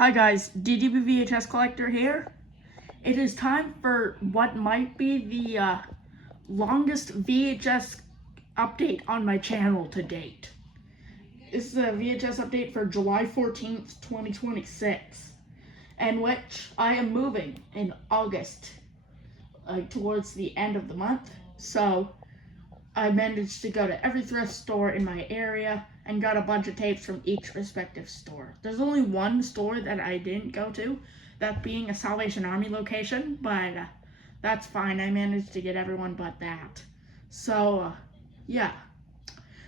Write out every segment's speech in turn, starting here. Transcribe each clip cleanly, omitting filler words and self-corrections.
Hi guys, DDB VHS Collector here. It is time for what might be the longest VHS update on my channel to date. This is a VHS update for July 14th, 2026, in which I am moving in August, towards the end of the month. So I managed to go to every thrift store in my area and got a bunch of tapes from each respective store. There's only one store that I didn't go to, that being a Salvation Army location, but that's fine. I managed to get everyone but that. So, yeah.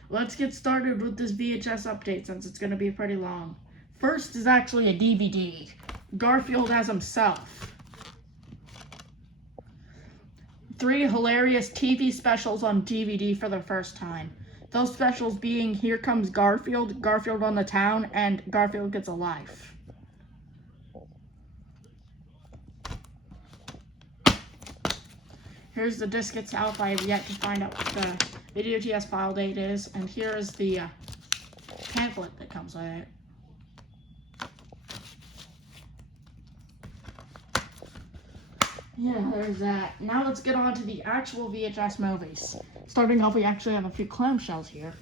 Let's get started with this VHS update since it's going to be pretty long. First is actually a DVD. Garfield as himself. 3 hilarious TV specials on DVD for the first time. Those specials being Here Comes Garfield, Garfield on the Town, and Garfield Gets a Life. Here's the disc itself. I have yet to find out what the video TS file date is, and here is the pamphlet that comes with it. Yeah, there's that. Now let's get on to the actual VHS movies. Starting off, we actually have a few clamshells here.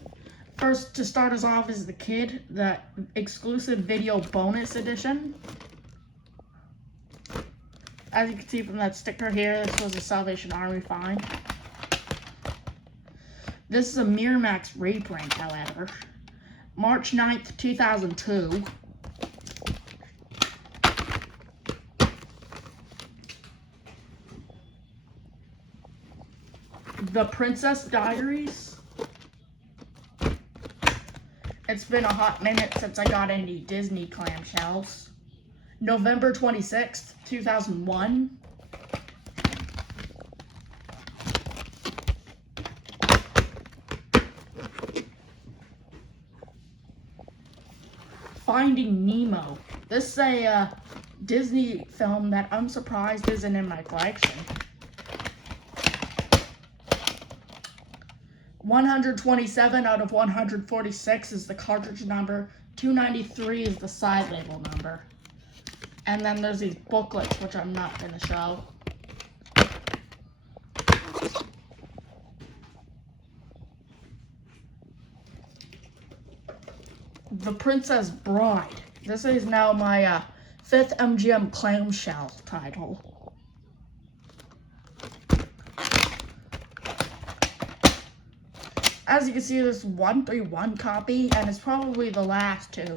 First, to start us off, is The Kid, the exclusive video bonus edition. As you can see from that sticker here, this was a Salvation Army find. This is a Miramax reprint, however. March 9th, 2002. The Princess Diaries. It's been a hot minute since I got any Disney clamshells. November 26th, 2001. Finding Nemo. This is a Disney film that I'm surprised isn't in my collection. 127 out of 146 is the cartridge number. 293 is the side label number. And then there's these booklets, which I'm not going to show. The Princess Bride. This is now my 5th MGM clamshell title. As you can see, this is 131 copy, and it's probably the last two.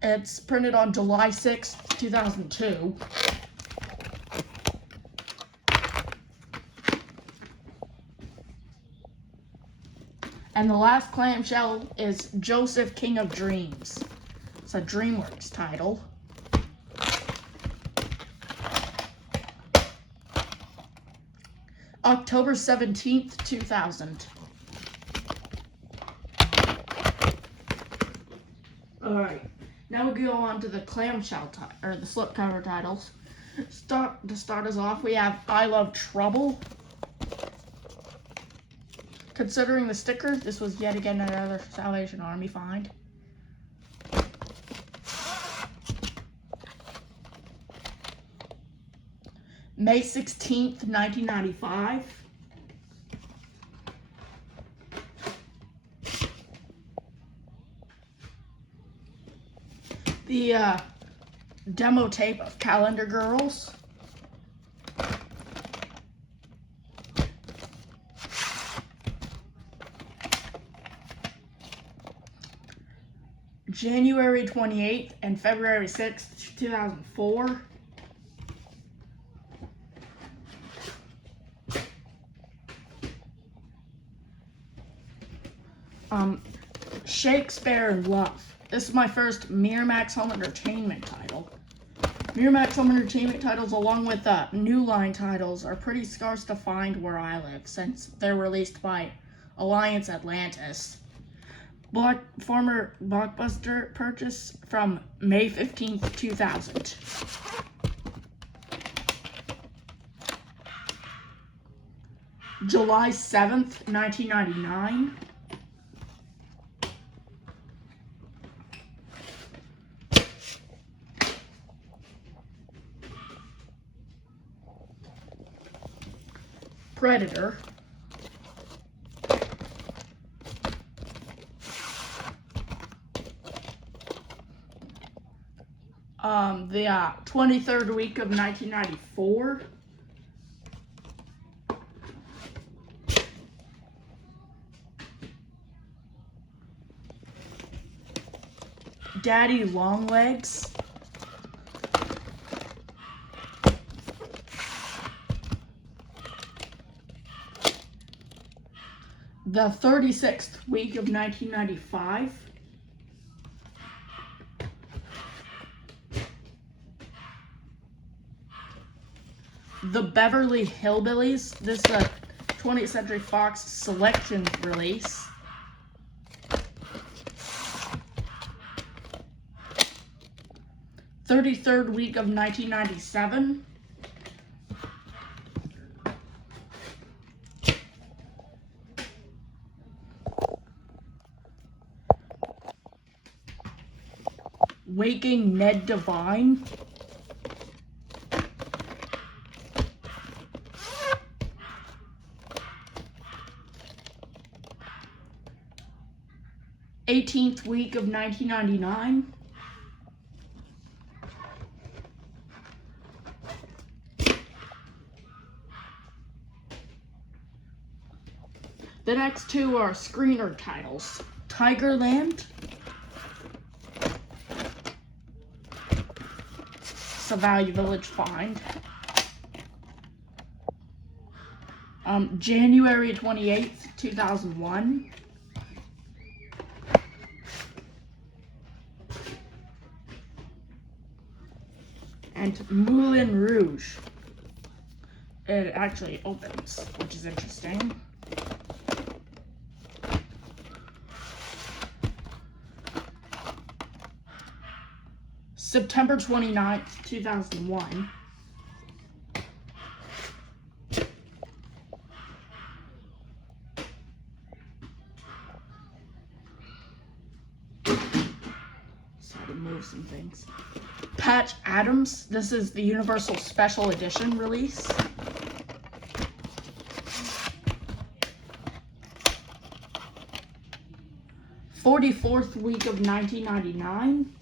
It's printed on July 6th, 2002. And the last clamshell is Joseph, King of Dreams. It's a DreamWorks title. October 17th, 2000. Alright, now we go on to the clamshell or the slipcover titles. To start us off, we have I Love Trouble. Considering the sticker, this was yet again another Salvation Army find. May 16th, 1995. The demo tape of Calendar Girls. January 28th and February 6th, 2004. Shakespeare in Love. This is my first Miramax Home Entertainment title. Miramax Home Entertainment titles, along with New Line titles, are pretty scarce to find where I live, since they're released by Alliance Atlantis. Former Blockbuster purchase from May 15th, 2000. July 7th, 1999. Predator. The 23rd week of 1994. Daddy Longlegs. The 36th week of 1995. The Beverly Hillbillies. This is a 20th Century Fox selection release. The 33rd week of 1997. Waking Ned Devine. The 18th week of 1999. The next two are screener titles. Tigerland. It's a Value Village find. January 28th, 2001. And Moulin Rouge. It actually opens, which is interesting. September 29th, 2001. So to move some things. Patch Adams. This is the Universal Special Edition release. The 44th week of 1999.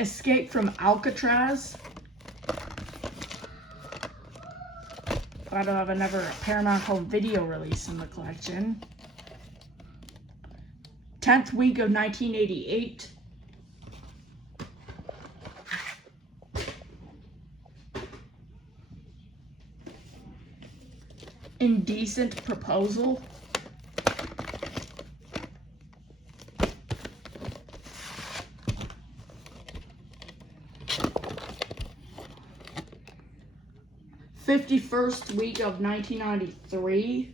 Escape from Alcatraz. Glad to have another Paramount Home Video release in the collection. 10th week of 1988. Indecent Proposal. The 51st week of 1993.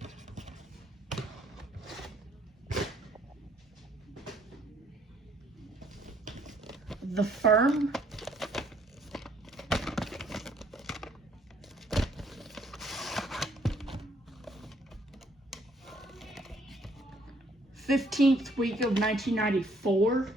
The Firm. The 15th week of 1994.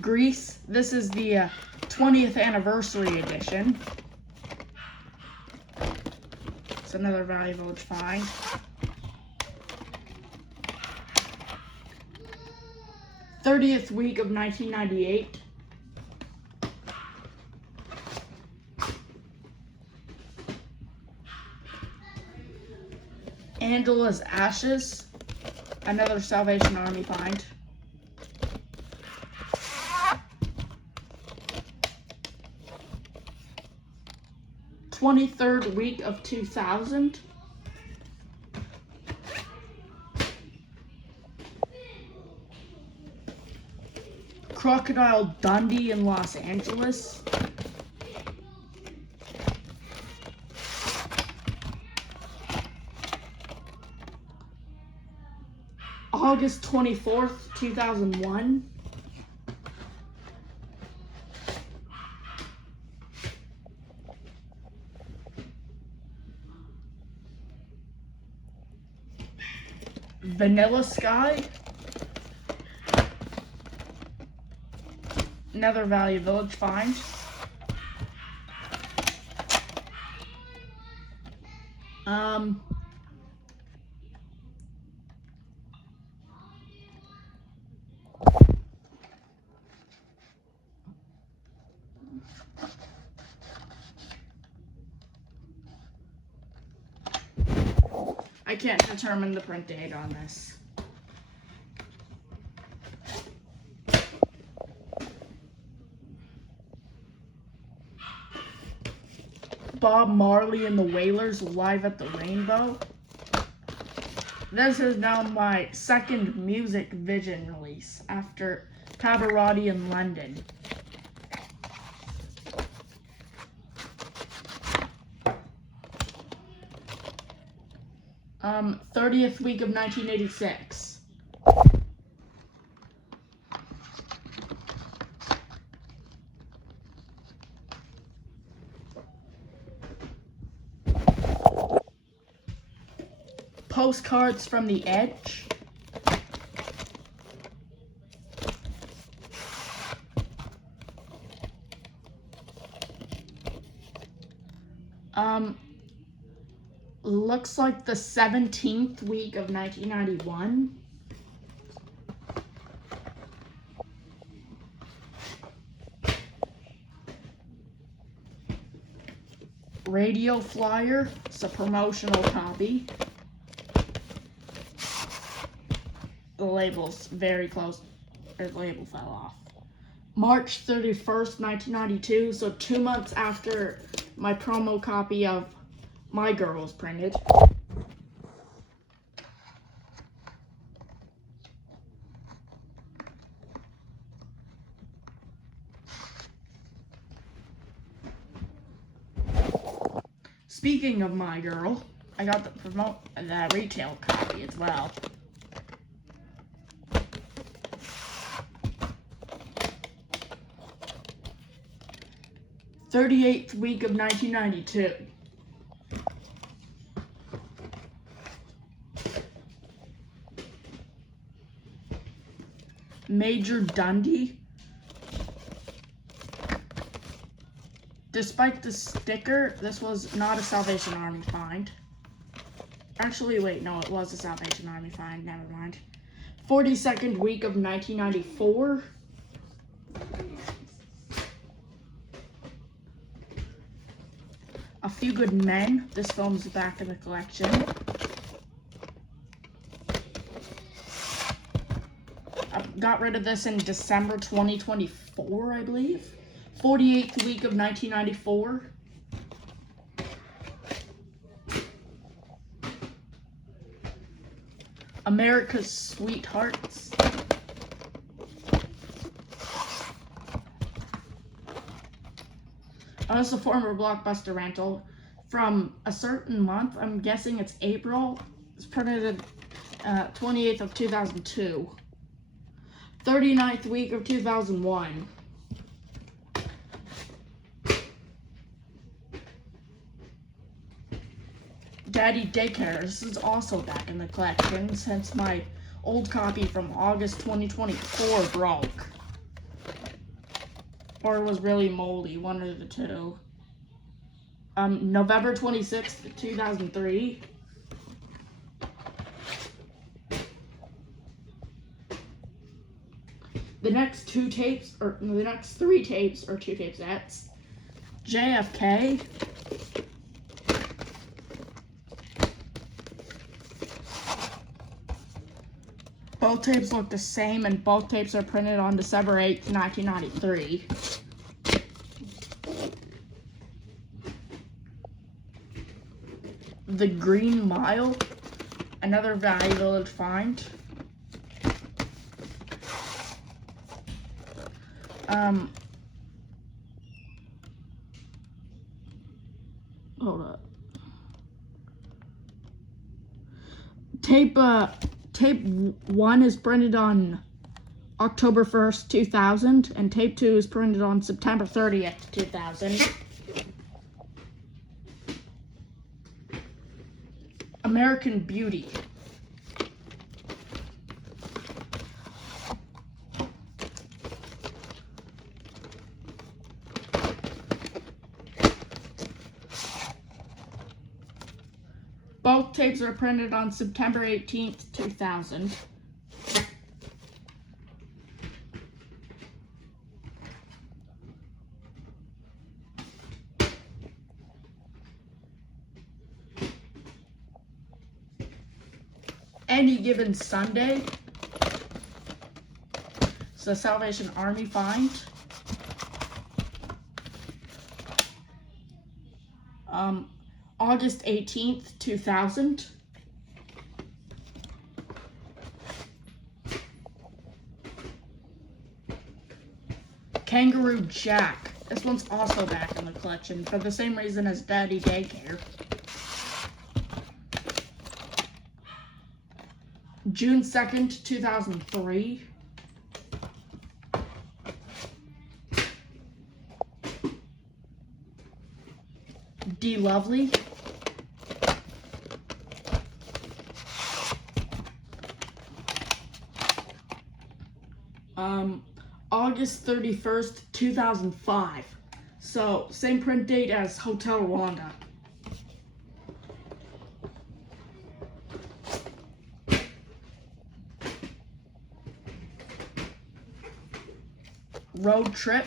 Grease. This is the 20th anniversary edition. It's another Value Village find. The 30th week of 1998. Angela's Ashes. Another Salvation Army find. 23rd week of 2000. Crocodile Dundee in Los Angeles. August 24th, 2001. Vanilla Sky, another Valley Village find. I can't determine the print date on this. Bob Marley and the Wailers live at the Rainbow. This is now my second Music Vision release after Pavarotti in London. Um, 30th week of 1986. Postcards from the Edge. Looks like the 17th week of 1991. Radio flyer, it's a promotional copy. The label's very close. The label fell off. March 31st, 1992, so 2 months after my promo copy of My Girl was printed. Speaking of My Girl, I got the retail copy as well. "38th week of 1992. Major Dundee. Despite the sticker, this was not a Salvation Army find. Actually, wait, no, it was a Salvation Army find, never mind. 42nd week of 1994. A Few Good Men. This film's back in the collection. I got rid of this in December 2024, I believe. 48th week of 1994. America's Sweethearts. This is a former Blockbuster rental from a certain month. I'm guessing it's April. It's printed 28th of 2002. 39th week of 2001. Daddy Daycare. This is also back in the collection since my old copy from August 2024 broke. Or was really moldy, one of the two. November 26th, 2003. The next three tapes are 2 tape sets. JFK. Both tapes look the same, and both tapes are printed on December 8th, 1993. The Green Mile, another Valley Village find. Hold up. Tape 1 is printed on October 1st, 2000, and tape 2 is printed on September 30th, 2000. American Beauty. Both tapes are printed on September 18th, 2000. Any Given Sunday. It's the Salvation Army find. August 18th, 2000. Kangaroo Jack. This one's also back in the collection for the same reason as Daddy Daycare. June 2nd, 2003. D. Lovely. August 31st, 2005. So, same print date as Hotel Rwanda. Road Trip.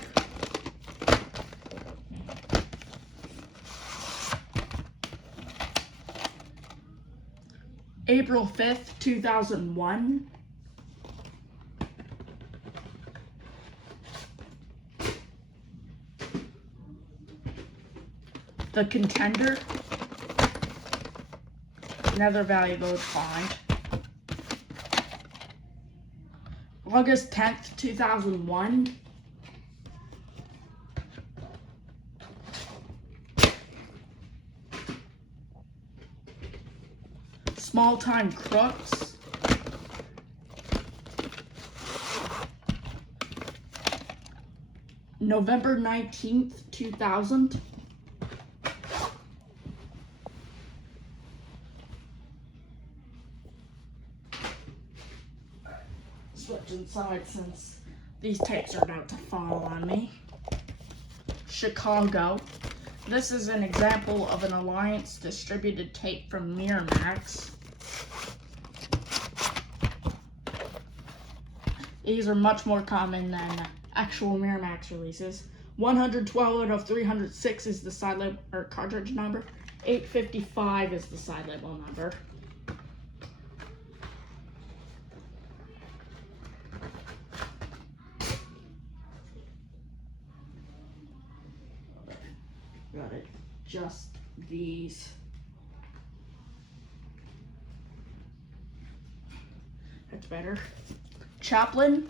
April 5th, 2001. The Contender. Another valuable find. August 10th, 2001. Small Time Crooks. November 19th, 2000. Switch inside since these tapes are about to fall on me. Chicago. This is an example of an Alliance distributed tape from Miramax. These are much more common than actual Miramax releases. 112 out of 306 is the side label or cartridge number. 855 is the side label number. Got it. Just these. That's better. Chaplin.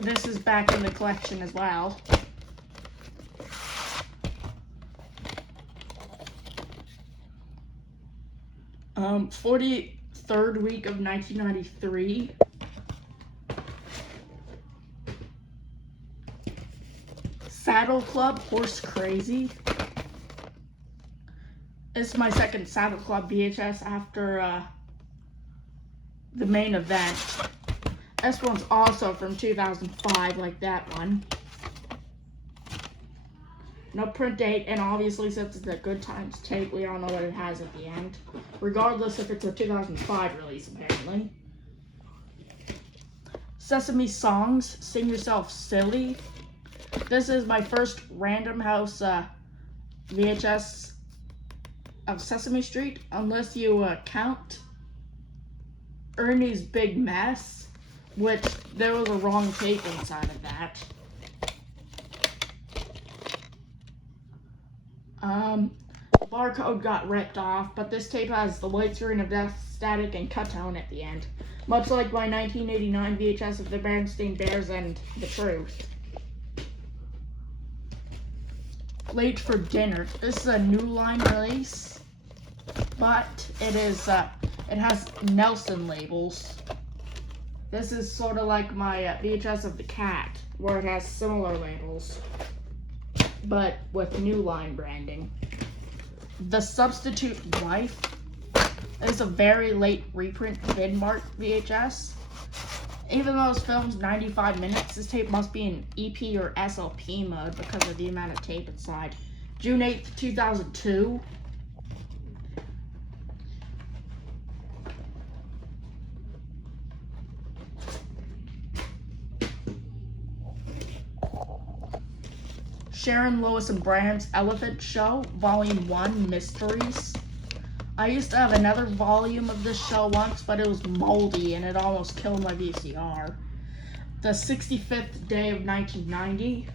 This is back in the collection as well. Um, 43rd week of 1993. Saddle Club, Horse Crazy. This is my second Saddle Club VHS after the main event. This one's also from 2005, like that one. No print date, and obviously since it's a Good Times tape, we all know what it has at the end. Regardless if it's a 2005 release, apparently. Sesame Songs, Sing Yourself Silly. This is my first Random House VHS of Sesame Street, unless you count Ernie's Big Mess, which there was a wrong tape inside of that. Barcode got ripped off, but this tape has the white screen of death, static, and cut tone at the end. Much like my 1989 VHS of the Berenstain Bears and The Truth. Late for Dinner. This is a New Line release, but it has Nelson labels. This is sort of like my VHS of The Cat, where it has similar labels, but with New Line branding. The Substitute Wife is a very late reprint Vidmark VHS. Even though this film's 95 minutes, this tape must be in EP or SLP mode because of the amount of tape inside. June 8th, 2002. Sharon, Lois, and Bram's Elephant Show, Volume 1, Mysteries. I used to have another volume of this show once, but it was moldy and it almost killed my VCR. The 65th Day of 1990.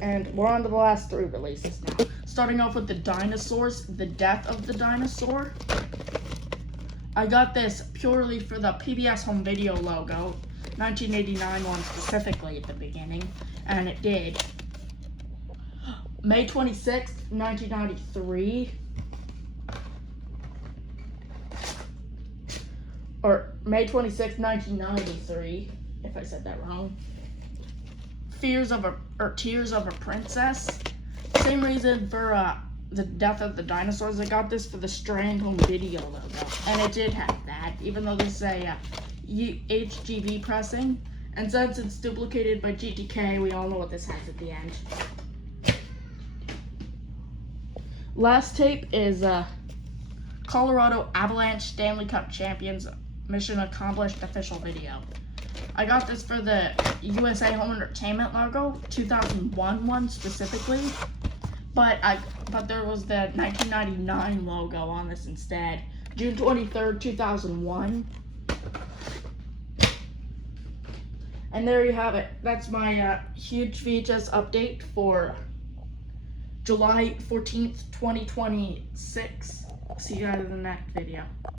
And we're on to the last 3 releases now. Starting off with the dinosaurs, The Death of the Dinosaur. I got this purely for the PBS Home Video logo, 1989 one specifically at the beginning, and it did. May 26th, 1993. Or May 26th, 1993, if I said that wrong. Tears of a Princess. Same reason for The Death of the Dinosaurs. I got this for the Strand Home Video logo, and it did have that, even though this is a HGV pressing. And since it's duplicated by GTK, we all know what this has at the end. Last tape is Colorado Avalanche Stanley Cup Champions Mission Accomplished official video. I got this for the USA Home Entertainment logo, 2001 one specifically, but there was the 1999 logo on this instead, June 23rd, 2001. And there you have it. That's my huge VHS update for July 14th, 2026. See you guys in the next video.